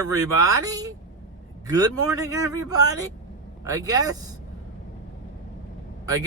everybody. Good morning, everybody. I guess. It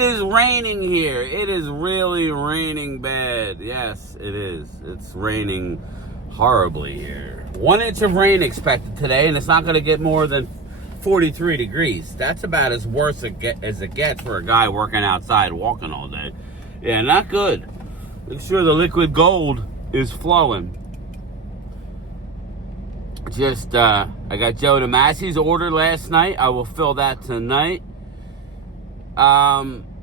is raining here. It is really raining bad. Yes, it is. It's raining horribly here. 1 inch of rain expected today, and it's not going to get more than 43 degrees. That's about as worse as it gets for a guy working outside, walking all day. Yeah, not good. Make sure the liquid gold is flowing. Just, I got Joe DeMassie's order last night. I will fill that tonight.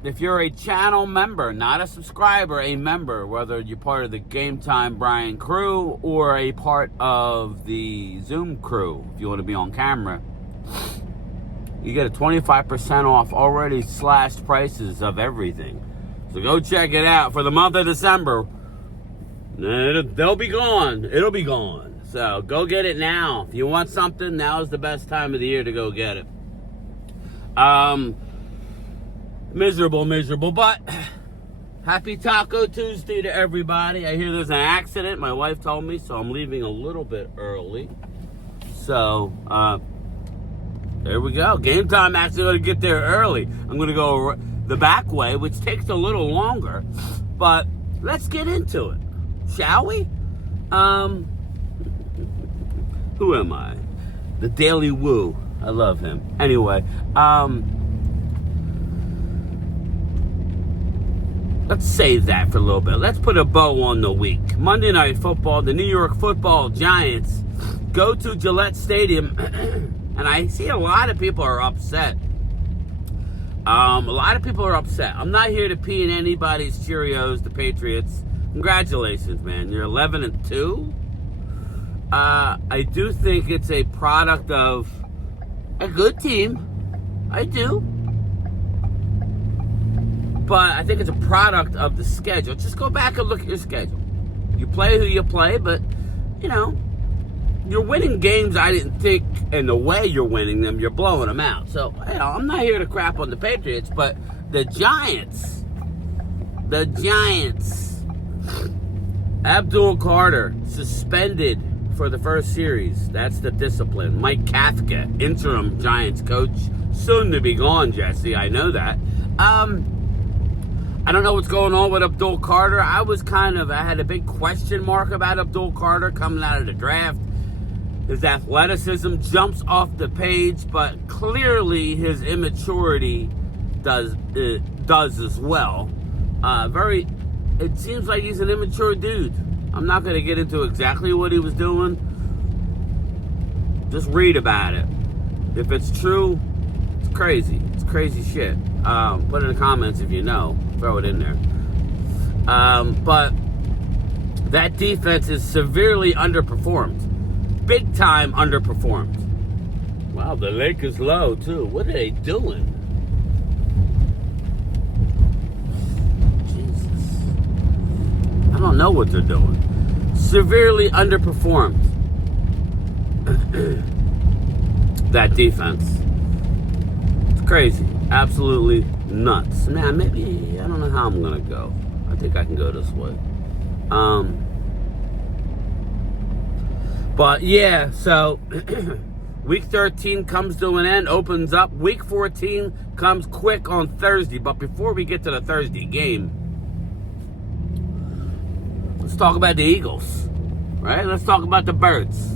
If you're a channel member, not a subscriber, a member, whether you're part of the Game Time Brian crew or a part of the Zoom crew, if you want to be on camera, you get a 25% off already slashed prices of everything. So go check it out for the month of December. They'll be gone. It'll be gone. So go get it now. If you want something, now is the best time of the year to go get it. Miserable, but happy Taco Tuesday to everybody. I hear there's an accident. My wife told me, so I'm leaving a little bit early. So, there we go. Game time, actually going to get there early. I'm going to go the back way, which takes a little longer. But let's get into it, shall we? Who am I? The Daily Woo. I love him. Anyway, let's save that for a little bit. Let's put a bow on the week. Monday Night Football, the New York Football Giants go to Gillette Stadium, and I see a lot of people are upset. I'm not here to pee in anybody's Cheerios, the Patriots. Congratulations, man. You're 11-2. I do think it's a product of a good team. I do. But I think it's a product of the schedule. Just go back and look at your schedule. You play who you play, but, you know, you're winning games I didn't think, and the way you're winning them, you're blowing them out. So, you know, I'm not here to crap on the Patriots, but the Giants. Abdul Carter suspended for the first series. That's the discipline. Mike Kafka, interim Giants coach, soon to be gone, Jesse. I know that. I don't know what's going on with Abdul Carter. I had a big question mark about Abdul Carter coming out of the draft. His athleticism jumps off the page, but clearly his immaturity does as well. It seems like he's an immature dude. I'm not going to get into exactly what he was doing. Just read about it. If it's true, it's crazy. It's crazy shit. Put in the comments if you know. Throw it in there. But that defense is severely underperformed. Big time underperformed. Wow, the lake is low too. What are they doing? Jesus. I don't know what they're doing. Severely underperformed. That defense. It's crazy. Absolutely nuts. Now, maybe, I don't know how I'm going to go. I think I can go this way. But, yeah, so Week 13 comes to an end, opens up. Week 14 comes quick on Thursday. But before we get to the Thursday game, let's talk about the Eagles, right? Let's talk about the Birds.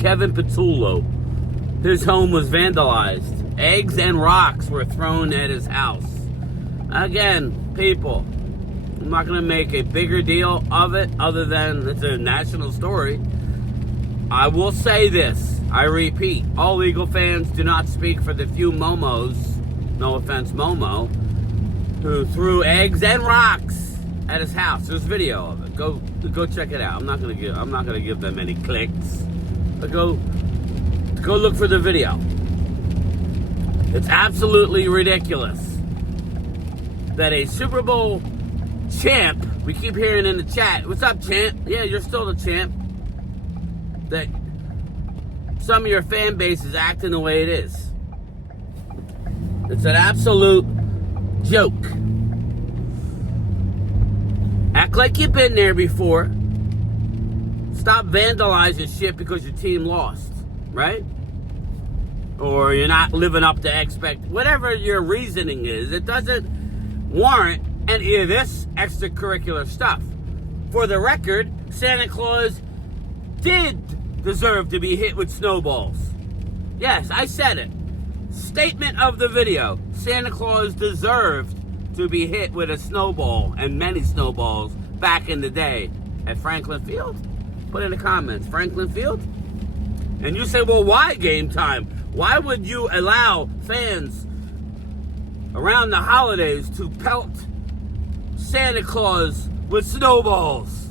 Kevin Petullo, his home was vandalized. Eggs and rocks were thrown at his house. Again, people, I'm not going to make a bigger deal of it other than it's a national story. I will say this. I repeat, all Eagle fans do not speak for the few Momos, no offense, Momo, who threw eggs and rocks at his house. There's video of it. Go check it out. I'm not gonna give them any clicks. But go look for the video. It's absolutely ridiculous that a Super Bowl champ, we keep hearing in the chat, what's up, champ? Yeah, you're still the champ. That some of your fan base is acting the way it is. It's an absolute joke. Act like you've been there before. Stop vandalizing shit because your team lost, right? Or you're not living up to whatever your reasoning is. It doesn't warrant any of this extracurricular stuff. For the record, Santa Claus did deserve to be hit with snowballs. Yes, I said it. Statement of the video. Santa Claus deserved to be hit with a snowball and many snowballs back in the day at Franklin Field. Put in the comments, Franklin Field? And you say, well, why Game Time? Why would you allow fans around the holidays to pelt Santa Claus with snowballs?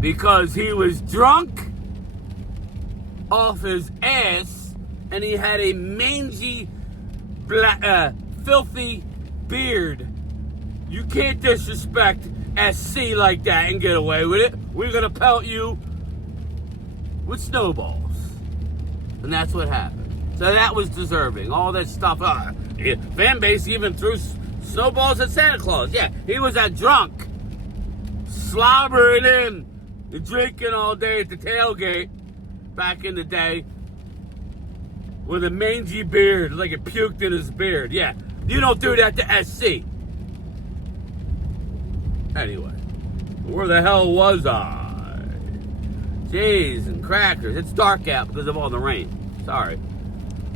Because he was drunk off his ass and he had a mangy, filthy beard. You can't disrespect SC like that and get away with it. We're gonna pelt you with snowballs. And that's what happened. So that was deserving. All that stuff. Fan base even threw snowballs at Santa Claus. Yeah, he was a drunk. Slobbering in. Drinking all day at the tailgate back in the day. With a mangy beard. Like it puked in his beard. Yeah, you don't do that to SC. Anyway. Where the hell was I? Jeez and crackers. It's dark out because of all the rain. Sorry.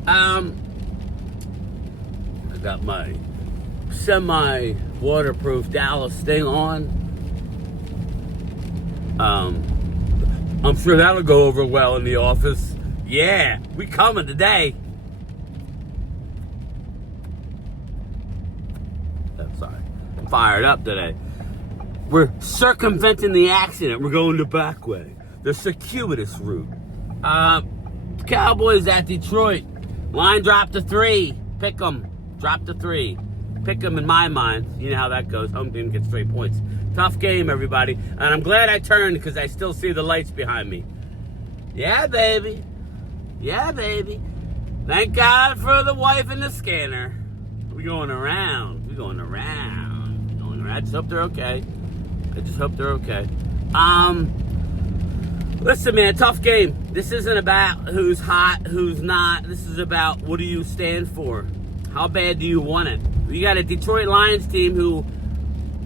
I got my semi-waterproof Dallas thing on. I'm sure that'll go over well in the office. Yeah, we coming today. Sorry. I'm fired up today. We're circumventing the accident. We're going the back way. The circuitous route. Cowboys at Detroit. Line dropped to 3. Pick them. Drop to 3. Pick them in my mind. You know how that goes. Home team gets 3 points. Tough game, everybody. And I'm glad I turned because I still see the lights behind me. Yeah, baby. Yeah, baby. Thank God for the wife and the scanner. We're going around. We're going around. Going around. I just hope they're okay. I just hope they're okay. Listen, man, tough game. This isn't about who's hot, who's not. This is about what do you stand for? How bad do you want it? We got a Detroit Lions team who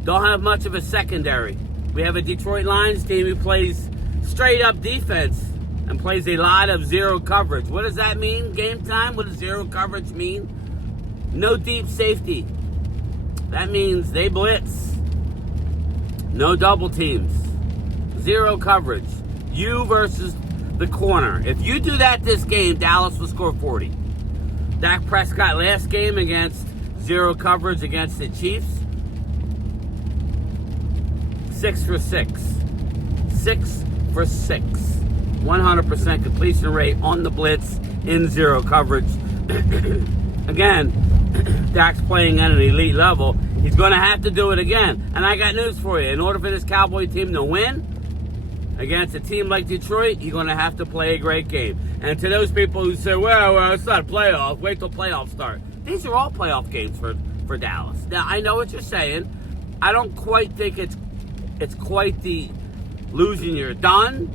don't have much of a secondary. We have a Detroit Lions team who plays straight up defense and plays a lot of zero coverage. What does that mean, Game Time? What does zero coverage mean? No deep safety. That means they blitz. No double teams. Zero coverage. You versus the corner. If you do that this game, Dallas will score 40. Dak Prescott last game against zero coverage against the Chiefs. 6 for 6. 6 for 6. 100% completion rate on the blitz in zero coverage. Again, Dak's playing at an elite level. He's going to have to do it again. And I got news for you. In order for this Cowboy team to win against a team like Detroit, you're going to have to play a great game. And to those people who say, well, it's not a playoff. Wait till playoffs start. These are all playoff games for Dallas. Now, I know what you're saying. I don't quite think it's quite the losing you're done.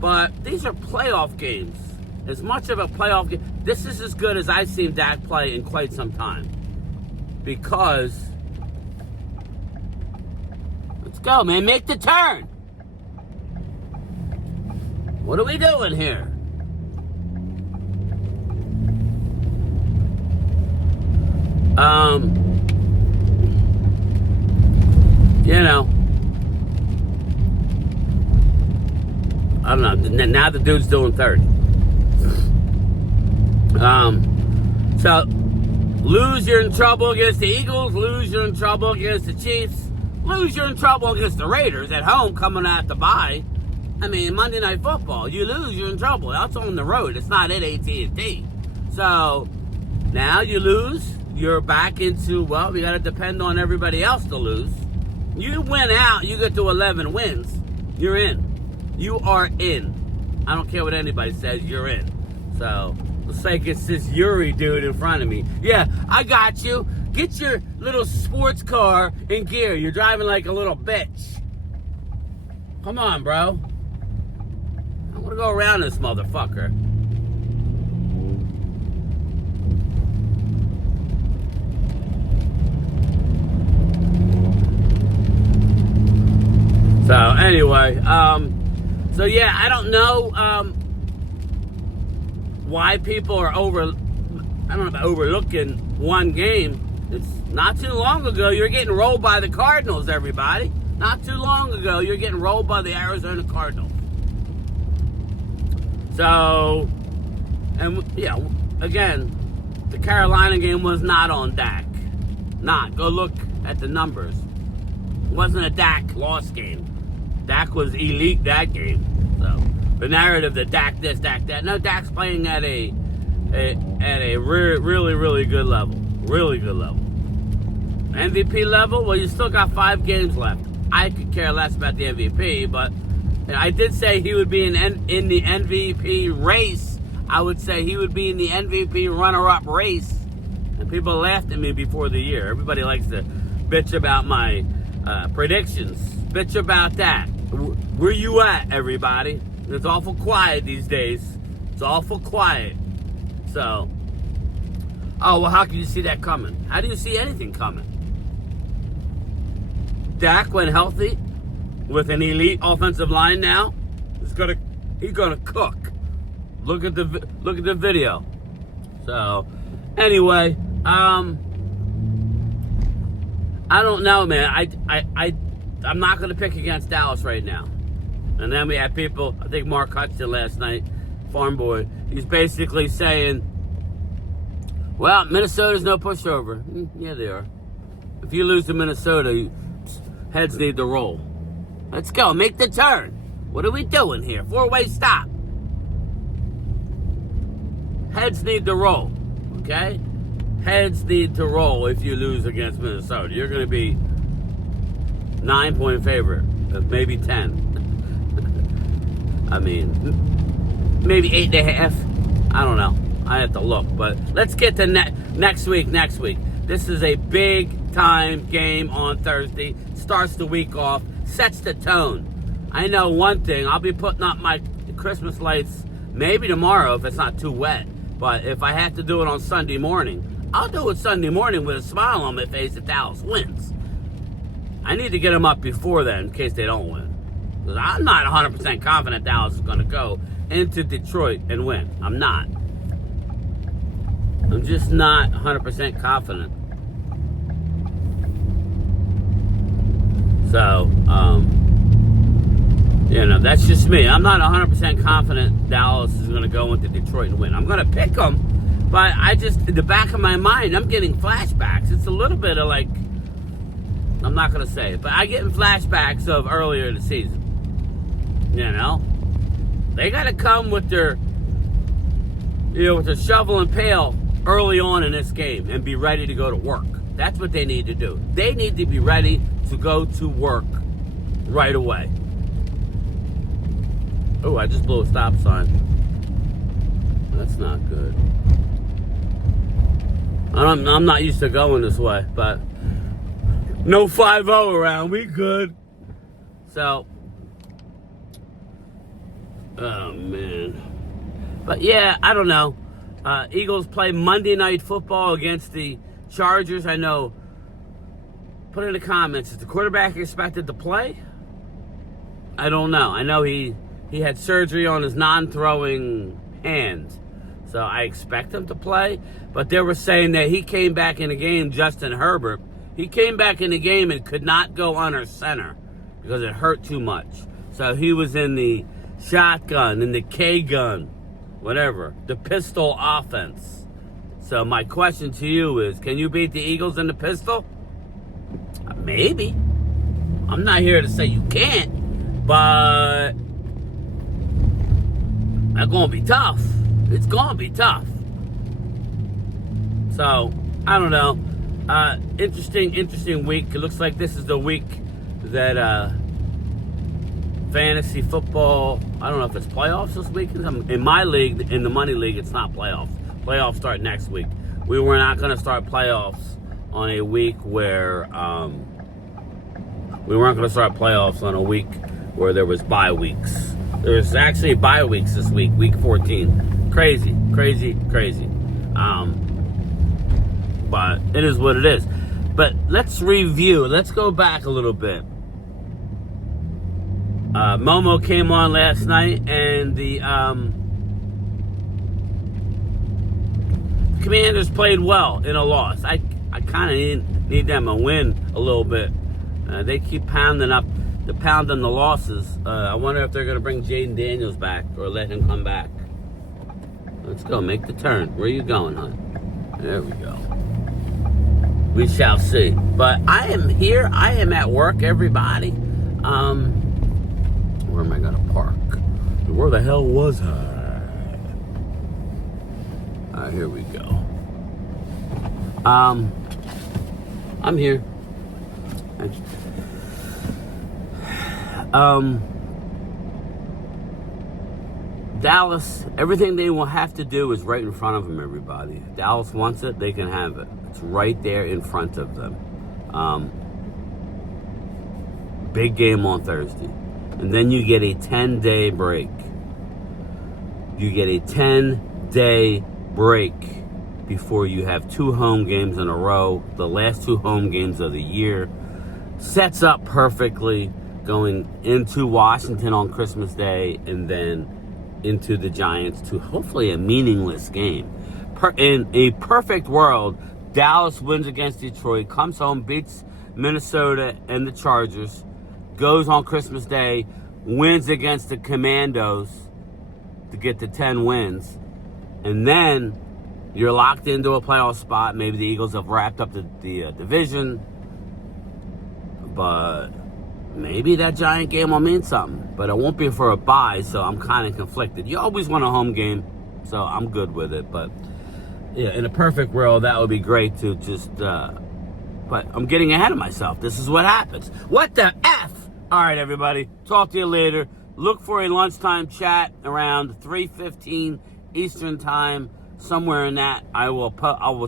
But these are playoff games. As much of a playoff game. This is as good as I've seen Dak play in quite some time. Because, let's go, man. Make the turn. What are we doing here? You know, I don't know. Now the dude's doing 30. So, lose, you're in trouble against the Eagles. Lose, you're in trouble against the Chiefs. Lose, you're in trouble against the Raiders at home coming out to bye. I mean, Monday Night Football. You lose, you're in trouble. That's on the road. It's not at AT&T. So, now you lose. You're back into, well, we got to depend on everybody else to lose. You win out, you get to 11 wins. You're in. You are in. I don't care what anybody says, you're in. So, Looks like it's this Yuri dude in front of me. Yeah, I got you. Get your little sports car in gear. You're driving like a little bitch. Come on, bro. I want to go around this motherfucker. So anyway, so yeah, I don't know why people are overlooking one game. It's not too long ago you're getting rolled by the Cardinals, everybody. Not too long ago you're getting rolled by the Arizona Cardinals. So, and yeah, again, the Carolina game was not on Dak. Not. Go look at the numbers. It wasn't a Dak loss game. Dak was elite that game. So the narrative that Dak this, Dak that. No, Dak's playing at a really good level. Really good level. MVP level? Well, you still got 5 games left. I could care less about the MVP, but I did say he would be in the MVP race. I would say he would be in the MVP runner-up race. And people laughed at me before the year. Everybody likes to bitch about my predictions. Bitch about that. Where you at, everybody? It's awful quiet these days. It's awful quiet. So, oh, well, how can you see that coming? How do you see anything coming? Dak, when healthy, with an elite offensive line now, he's gonna cook. Look at the video. So, anyway, I don't know, man. I'm not gonna pick against Dallas right now. And then we have people. I think Mark Hudson last night, Farm Boy. He's basically saying, "Well, Minnesota's no pushover." Yeah, they are. If you lose to Minnesota, heads need to roll. Let's go. Make the turn. What are we doing here? 4-way stop. Heads need to roll. Okay? Heads need to roll if you lose against Minnesota. You're going to be 9-point favorite. Maybe 10. I mean, maybe 8.5. I don't know. I have to look. But let's get to next week. This is a big time game on Thursday. Starts the week off. Sets the tone. I know one thing. I'll be putting up my Christmas lights maybe tomorrow if it's not too wet. But if I have to do it on Sunday morning, I'll do it Sunday morning with a smile on my face if Dallas wins. I need to get them up before then in case they don't win. Because I'm not 100% confident Dallas is going to go into Detroit and win. I'm not. I'm just not 100% confident. So, that's just me. I'm not 100% confident Dallas is going to go into Detroit and win. I'm going to pick them, but in the back of my mind, I'm getting flashbacks. It's a little bit of like, I'm not going to say it, but I get flashbacks of earlier in the season. They got to come with their shovel and pail early on in this game and be ready to go to work. That's what they need to do. They need to be ready to go to work right away. Oh, I just blew a stop sign. That's not good. I'm not used to going this way, but no 5-0 around. We good. So, oh, man. But, yeah, I don't know. Eagles play Monday Night Football against the Chargers. I know. Put in the comments, is the quarterback expected to play? I don't know. I know he had surgery on his non-throwing hand. So I expect him to play. But they were saying that he came back in the game, Justin Herbert. He came back in the game and could not go under center because it hurt too much. So he was in the shotgun, in the K-gun, whatever, the pistol offense. So my question to you is, can you beat the Eagles in the pistol? Maybe. I'm not here to say you can't, but that's going to be tough. It's going to be tough. So, I don't know. Interesting week. It looks like this is the week that fantasy football. I don't know if it's playoffs this weekend. In my league, in the money league, it's not playoffs. Playoffs start next week. We were not going to start playoffs on a week where we weren't going to start playoffs on a week where there was bye weeks. There was actually bye weeks this week, week 14. Crazy, crazy, crazy. But it is what it is. But let's review. Let's go back a little bit. Momo came on last night, and the Commanders played well in a loss. I kind of need them to win a little bit. They keep pounding the losses. I wonder if they're going to bring Jaden Daniels back or let him come back. Let's go, make the turn. Where are you going, hon? There we go. We shall see. But I am here. I am at work, everybody. Where am I going to park? Where the hell was I? Here we go. I'm here. Dallas, everything they will have to do is right in front of them, everybody. If Dallas wants it, they can have it. It's right there in front of them. Big game on Thursday. And then you get a 10-day break. You get a 10-day break before you have 2 home games in a row. The last 2 home games of the year. Sets up perfectly going into Washington on Christmas Day and then into the Giants to hopefully a meaningless game. In a perfect world, Dallas wins against Detroit, comes home, beats Minnesota and the Chargers, goes on Christmas Day, wins against the Commandos to get to 10 wins, and then you're locked into a playoff spot. Maybe the Eagles have wrapped up the division, but maybe that Giant game will mean something. But it won't be for a bye, so I'm kind of conflicted. You always want a home game, so I'm good with it. But yeah, in a perfect world, that would be great to just... but I'm getting ahead of myself. This is what happens. What the F? All right, everybody. Talk to you later. Look for a lunchtime chat around 3:15 Eastern time. Somewhere in that, I will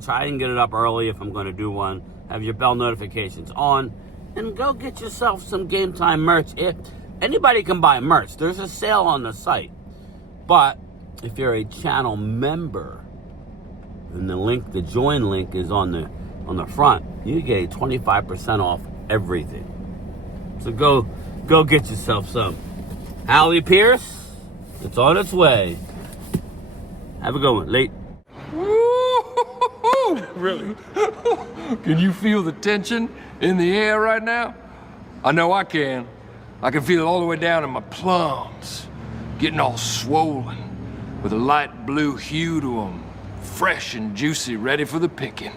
try and get it up early if I'm going to do one. Have your bell notifications on. And go get yourself some Game Time merch. If anybody can buy merch, there's a sale on the site. But if you're a channel member, and the join link is on the front, you get 25% off everything. So go get yourself some. Allie Pierce, it's on its way. Have a good one. Late. Really? Can you feel the tension in the air right now? I know I can. I can feel it all the way down in my plums, getting all swollen with a light blue hue to them, fresh and juicy, ready for the picking.